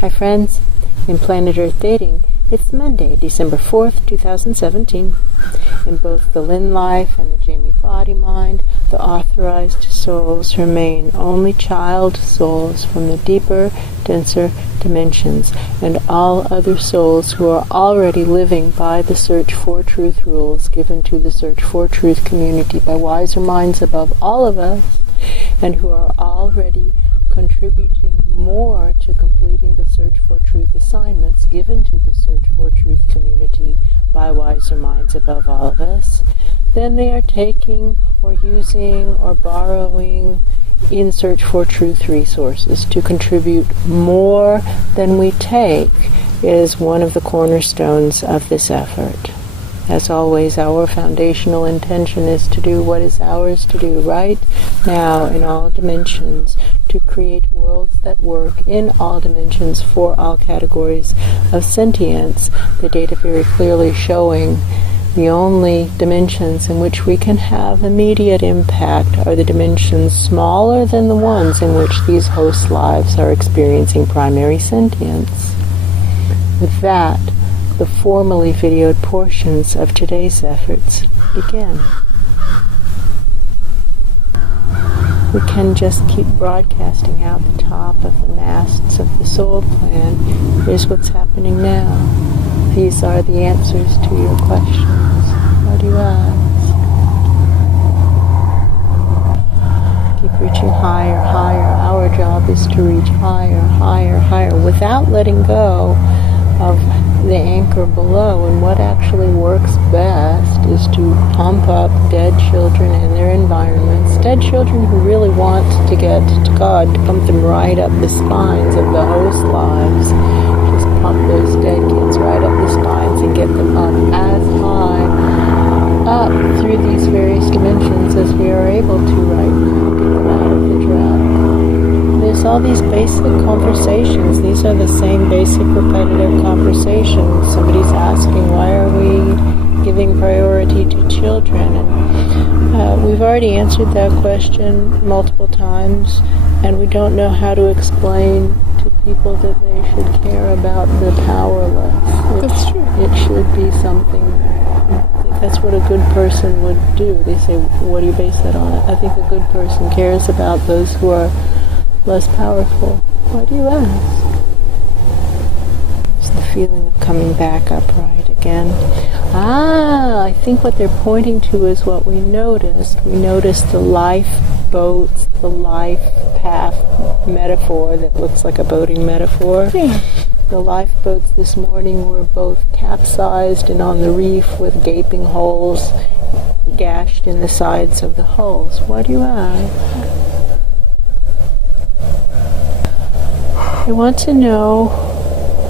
Hi friends, in Planet Earth Dating, it's Monday, December 4th, 2017. In both the Lynn life and the Jamie body mind, the authorized souls remain only child souls from the deeper, denser dimensions, and all other souls who are already living by the Search for Truth rules given to the Search for Truth community by wiser minds above all of us, and who are already contributing more to completing the Search for Truth assignments given to the Search for Truth community by wiser minds above all of us, then they are taking or using or borrowing in Search for Truth resources to contribute more than we take is one of the cornerstones of this effort. As always, our foundational intention is to do what is ours to do right now in all dimensions, to create worlds that work in all dimensions for all categories of sentience. The data very clearly showing the only dimensions in which we can have immediate impact are the dimensions smaller than the ones in which these host lives are experiencing primary sentience. With that, the formally videoed portions of today's efforts begin. We can just keep broadcasting out the top of the masts of the soul plan. Here's what's happening now. These are the answers to your questions. What do you ask? Keep reaching higher, higher. Our job is to reach higher, higher, higher without letting go of the anchor below, and what actually works best is to pump up dead children and their environments, dead children who really want to get to God, to pump them right up the spines of the host lives. Just pump those dead kids right up the spines and get them up as high up through these various dimensions as we are able to right now. Get them out of the trap. There's all these basic conversations. These are the same basic repetitive conversations. Somebody's asking, why are we giving priority to children? And we've already answered that question multiple times, and we don't know how to explain to people that they should care about the powerless. That's true. It should be something. That's what a good person would do. They say, what do you base that on? I think a good person cares about those who are less powerful. Why do you ask? It's the feeling of coming back upright again. I think what they're pointing to is what we noticed. We noticed the lifeboats, the life path metaphor that looks like a boating metaphor. Yeah. The lifeboats this morning were both capsized and on the reef with gaping holes gashed in the sides of the hulls. Why do you ask? I want to know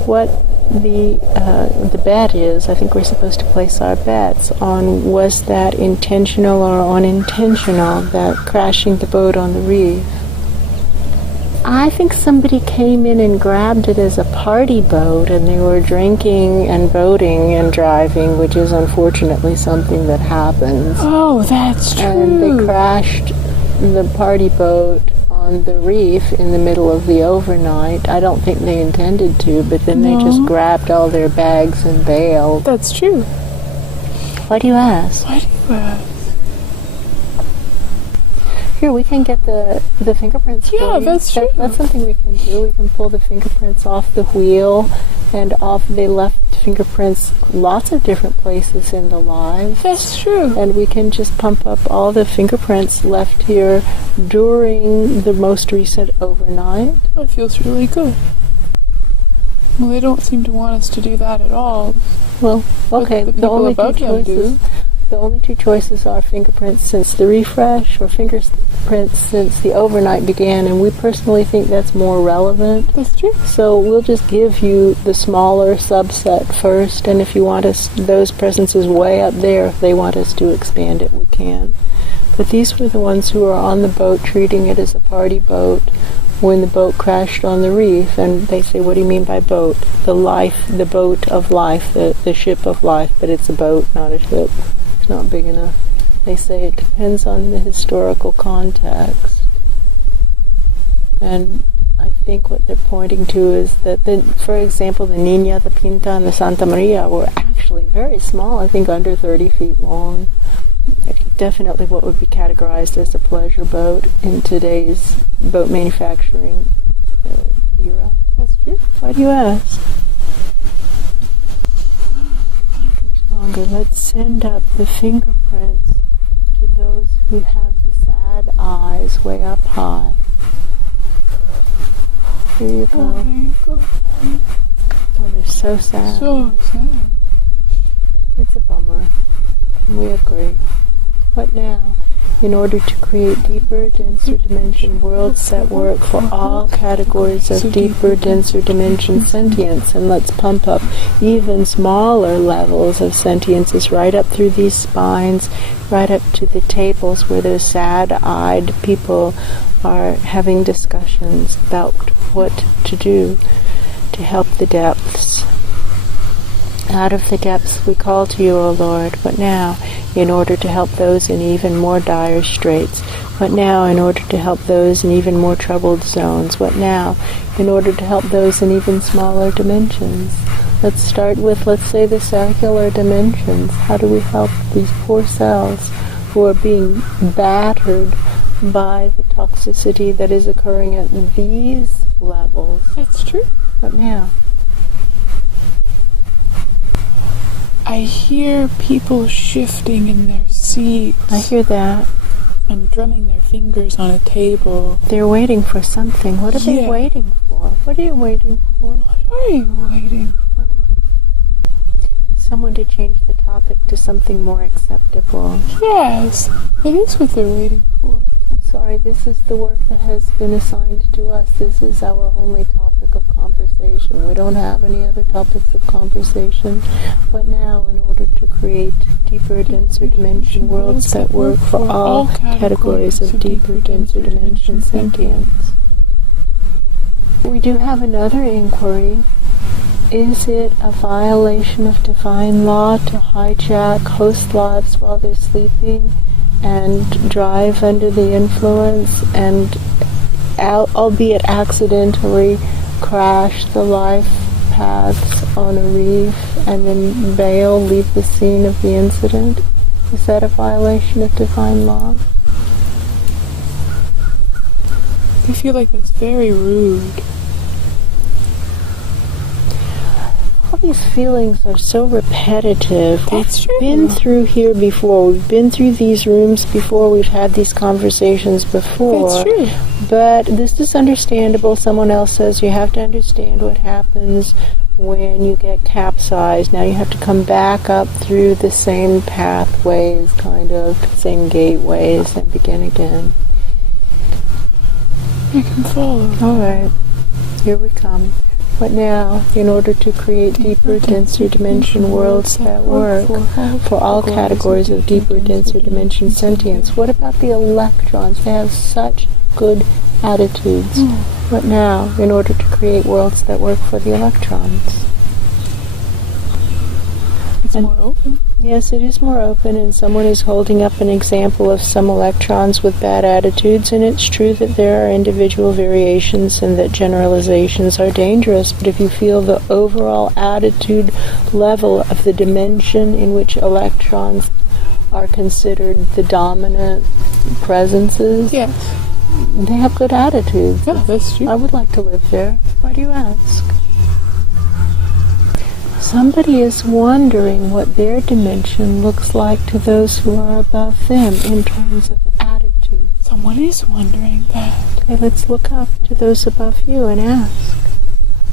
what the bet is. I think we're supposed to place our bets on, was that intentional or unintentional, that crashing the boat on the reef. I think somebody came in and grabbed it as a party boat, and they were drinking and boating and driving, which is unfortunately something that happens. Oh, that's true. And they crashed the party boat on the reef in the middle of the overnight. I don't think they intended to, but then they just grabbed all their bags and bailed. That's true. Why do you ask? Why do you ask? Here, we can get the fingerprints. Yeah, that's true. That's something we can do. We can pull the fingerprints off the wheel and off the left fingerprints lots of different places in the live. That's true. And we can just pump up all the fingerprints left here during the most recent overnight. That feels really good. Well, they don't seem to want us to do that at all. Well, okay, the only two choices. The only two choices are fingerprints since the refresh or fingerprints since the overnight began, and we personally think that's more relevant. That's true. So we'll just give you the smaller subset first, and if you want us, those presences way up there, if they want us to expand it, we can. But these were the ones who were on the boat treating it as a party boat when the boat crashed on the reef, and they say, what do you mean by boat? The boat of life, the ship of life, but it's a boat, not a ship. It's not big enough. They say it depends on the historical context. And I think what they're pointing to is that, for example, the Niña, the Pinta, and the Santa Maria were actually very small, I think under 30 feet long. Definitely what would be categorized as a pleasure boat in today's boat manufacturing era. That's true. Why do you ask? Longer. Let's send up the fingerprints to those who have the sad eyes way up high. Here you go. Oh, there you go. Oh, they're so sad. So sad. It's a bummer. We agree. What now? In order to create deeper, denser dimension worlds that work for all categories of deeper, denser dimension sentience. And let's pump up even smaller levels of sentiences right up through these spines, right up to the tables where those sad-eyed people are having discussions about what to do to help the depths. Out of the depths we call to you, O Lord. What now? In order to help those in even more dire straits. What now? In order to help those in even more troubled zones. What now? In order to help those in even smaller dimensions. Let's start with, let's say, the cellular dimensions. How do we help these poor cells who are being battered by the toxicity that is occurring at these levels? That's true. What now? I hear people shifting in their seats. I hear that. And drumming their fingers on a table. They're waiting for something. What are they waiting for? What are you waiting for? What are you waiting for? Someone to change the topic to something more acceptable. Yes, it is what they're waiting for. I'm sorry, this is the work that has been assigned to us. This is our only topic of conversation. We don't have any other topics of conversation. But now, in order to create deeper, denser dimension worlds that work for all categories of deeper, denser dimension sentience. We do have another inquiry. Is it a violation of divine law to hijack host lives while they're sleeping and drive under the influence and, albeit accidentally, crash the life paths on a reef and then bail, leave the scene of the incident? Is that a violation of divine law? I feel like that's very rude. All these feelings are so repetitive. That's true. We've been through here before. We've been through these rooms before. We've had these conversations before. That's true. But this is understandable. Someone else says you have to understand what happens when you get capsized. Now you have to come back up through the same pathways, kind of, same gateways, and begin again. I can follow. All right. Here we come. But now, in order to create deeper, denser dimension worlds that work for all categories of deeper, denser dimension sentience, what about the electrons? They have such good attitudes. But now, in order to create worlds that work for the electrons? It's more open. Yes, it is more open, and someone is holding up an example of some electrons with bad attitudes, and it's true that there are individual variations and that generalizations are dangerous, but if you feel the overall attitude level of the dimension in which electrons are considered the dominant presences, Yes. they have good attitudes. Yeah, that's true. I would like to live there. Why do you ask? Somebody is wondering what their dimension looks like to those who are above them in terms of attitude. Someone is wondering that. Okay, let's look up to those above you and ask.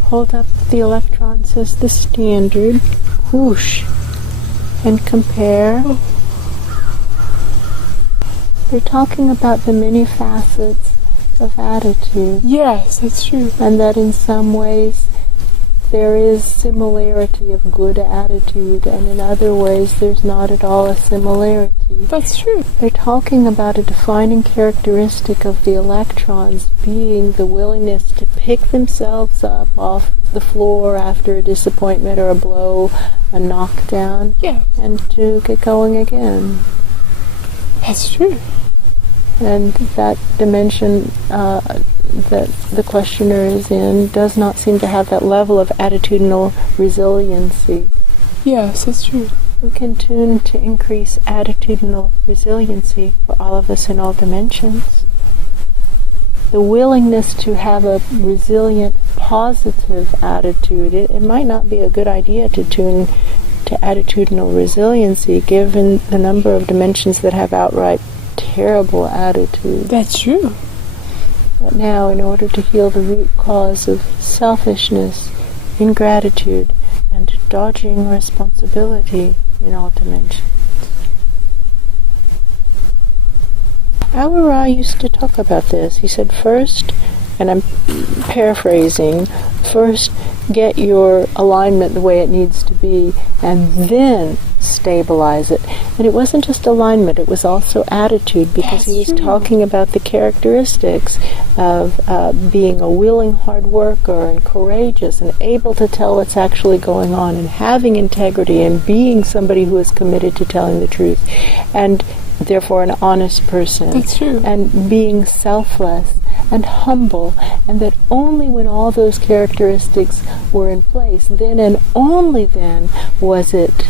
Hold up the electrons as the standard. Whoosh. And compare. Oh. They're talking about the many facets of attitude. Yes, that's true. And that in some ways there is similarity of good attitude, and in other ways there's not at all a similarity. That's true. They're talking about a defining characteristic of the electrons being the willingness to pick themselves up off the floor after a disappointment or a blow, a knockdown, Yes. and to get going again. That's true. And that dimension that the questioner is in does not seem to have that level of attitudinal resiliency. Yes, that's true. We can tune to increase attitudinal resiliency for all of us in all dimensions. The willingness to have a resilient, positive attitude. It might not be a good idea to tune to attitudinal resiliency given the number of dimensions that have outright terrible attitudes. That's true. But now, in order to heal the root cause of selfishness, ingratitude, and dodging responsibility in all dimensions. Our Ra used to talk about this. He said, first, and I'm paraphrasing, first get your alignment the way it needs to be, and then stabilize it. And it wasn't just alignment, it was also attitude, because he was talking about the characteristics of being a willing hard worker and courageous and able to tell what's actually going on and having integrity and being somebody who is committed to telling the truth and therefore an honest person. That's true. And being selfless and humble, and that only when all those characteristics were in place, then and only then was it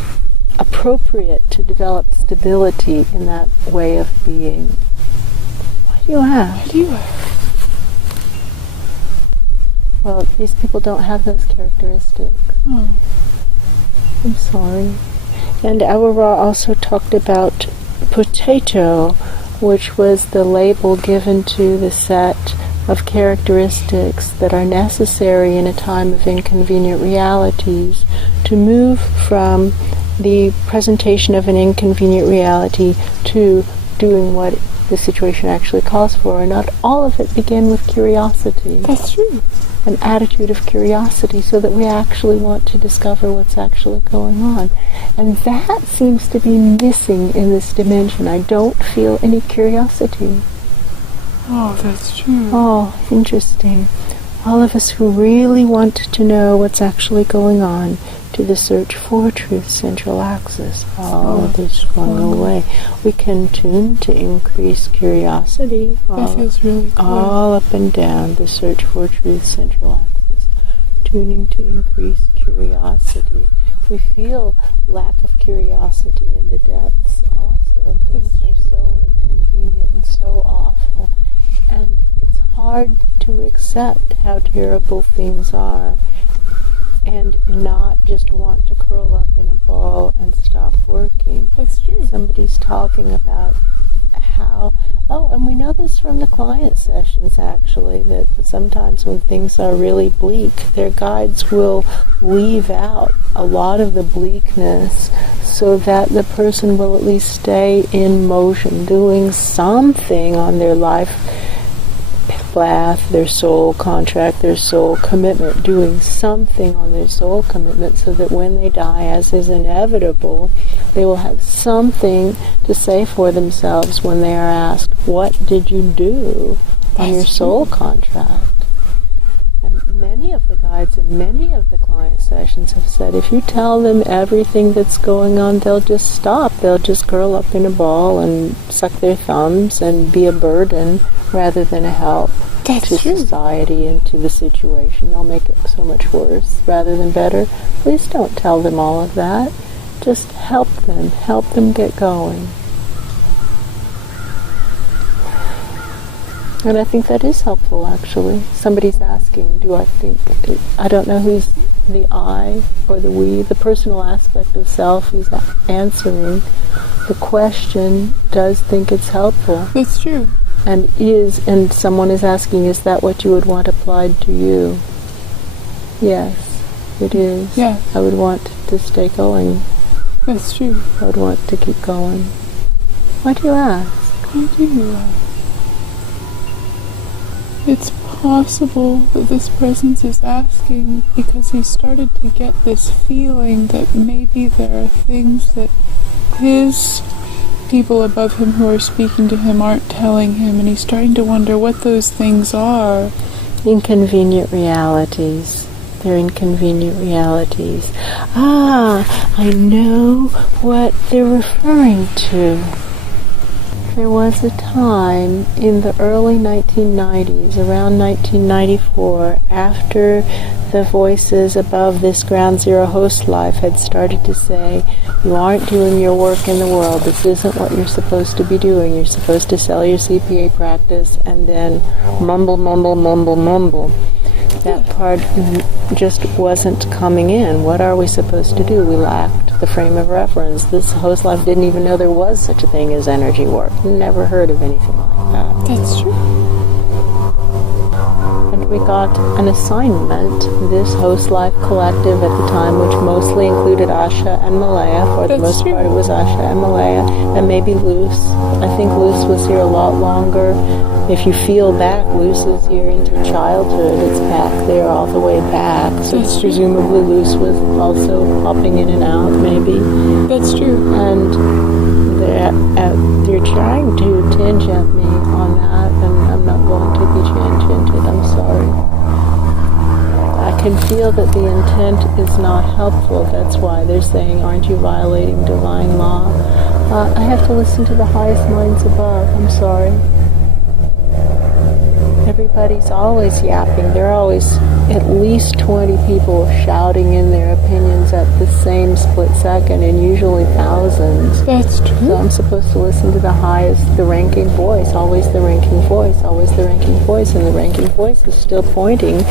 appropriate to develop stability in that way of being. Why do you ask? Why do you ask? Well, these people don't have those characteristics. Oh. I'm sorry. And our Ra also talked about potato, which was the label given to the set of characteristics that are necessary in a time of inconvenient realities to move from the presentation of an inconvenient reality to doing what the situation actually calls for. And not all of it began with curiosity. That's true. An attitude of curiosity, so that we actually want to discover what's actually going on. And that seems to be missing in this dimension. I don't feel any curiosity. Oh, that's true. Oh, interesting. All of us who really want to know what's actually going on to the search for truth central axis. All of this going away. We can tune to increase curiosity. That feels really cool. All up and down the search for truth central axis. Tuning to increase curiosity. We feel lack of curiosity in the depths also. Things are so inconvenient and so awful. And it's hard to accept how terrible things are and not just want to curl up in a ball and stop working. That's true. Somebody's talking about how, and we know this from the client sessions actually, that sometimes when things are really bleak, their guides will leave out a lot of the bleakness so that the person will at least stay in motion, doing something on their life path, their soul contract, their soul commitment, doing something on their soul commitment so that when they die, as is inevitable, they will have something to say for themselves when they are asked, what did you do on your soul contract? And many of the guides and many of the client sessions have said, if you tell them everything that's going on, they'll just stop. They'll just curl up in a ball and suck their thumbs and be a burden rather than a help to society and to the situation. They'll make it so much worse rather than better. Please don't tell them all of that. Just help them get going. And I think that is helpful, actually. Somebody's asking, I don't know who's the I or the we, the personal aspect of self who's answering the question does think it's helpful. That's true. And someone is asking, is that what you would want applied to you? Yes, it is. Yeah. I would want to stay going. That's true. I would want to keep going. Why do you ask? Why do you ask? It's possible that this presence is asking because he started to get this feeling that maybe there are things that his people above him who are speaking to him aren't telling him, and he's starting to wonder what those things are. Inconvenient realities. They're inconvenient realities. I know what they're referring to. There was a time in the early 1990s, around 1994, after the voices above this Ground Zero host life had started to say, you aren't doing your work in the world, this isn't what you're supposed to be doing, you're supposed to sell your CPA practice, and then mumble, mumble, mumble, mumble. That part just wasn't coming in. What are we supposed to do? We lacked the frame of reference. This host life didn't even know there was such a thing as energy work. Never heard of anything like that. That's true. And we got an assignment, this host life collective at the time, which mostly included Asha and Malaya. For the most part it was Asha and Malaya, and maybe Luce. I think Luce was here a lot longer. If you feel back, Luce is here into childhood. It's back there all the way back. So presumably Luce was also popping in and out, maybe. That's true. And they're trying to tangent me on that, and I'm not going to be tangented. I'm sorry. I can feel that the intent is not helpful. That's why they're saying, aren't you violating divine law? I have to listen to the highest minds above. I'm sorry. Everybody's always yapping. There are always at least 20 people shouting in their opinions at the same split second, and usually thousands. That's true. So I'm supposed to listen to the highest, the ranking voice, always the ranking voice, always the ranking voice, and the ranking voice is still pointing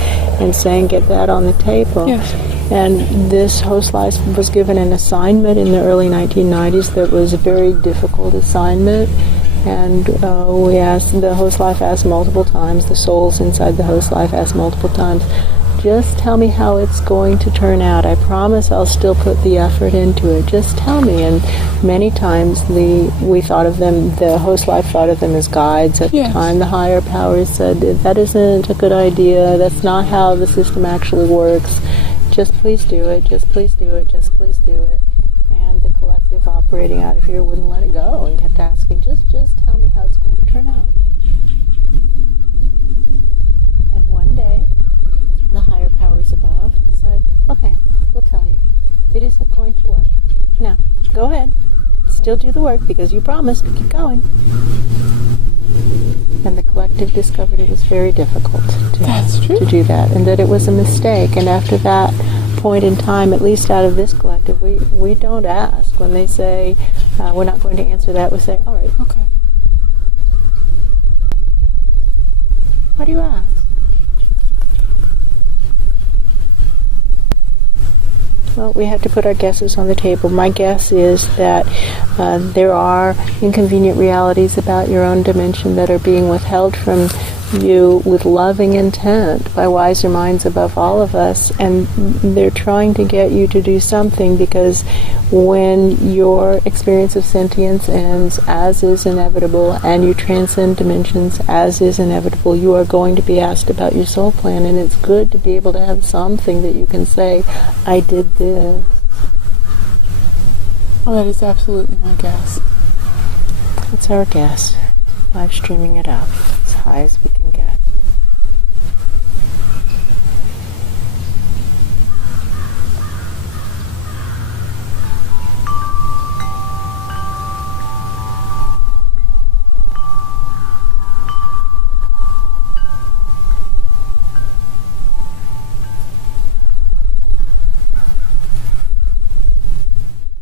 and saying, get that on the table. Yes. And this host life was given an assignment in the early 1990s that was a very difficult assignment. And the host life asked multiple times, the souls inside the host life asked multiple times, just tell me how it's going to turn out. I promise I'll still put the effort into it. Just tell me. And many times we thought of them, the host life thought of them as guides at the time. The higher powers said, that isn't a good idea. That's not how the system actually works. Just please do it. Just please do it. Just please do it. And the collective operating out of here wouldn't let it go and kept asking, just tell me how it's going to turn out. And one day, the higher powers above said, okay, we'll tell you. It isn't going to work. Now, go ahead. Still do the work because you promised. Keep going. And the collective discovered it was very difficult to do that, and that it was a mistake. And after that point in time, at least out of this collective, we don't ask. When they say, we're not going to answer that, we say, all right. Okay. What do you ask? Well, we have to put our guesses on the table. My guess is that there are inconvenient realities about your own dimension that are being withheld from you with loving intent by wiser minds above all of us, and they're trying to get you to do something, because when your experience of sentience ends, as is inevitable, and you transcend dimensions, as is inevitable, you are going to be asked about your soul plan, and it's good to be able to have something that you can say, I did this. Well, that is absolutely my guess. That's our guess. Live streaming it up as high as we can get.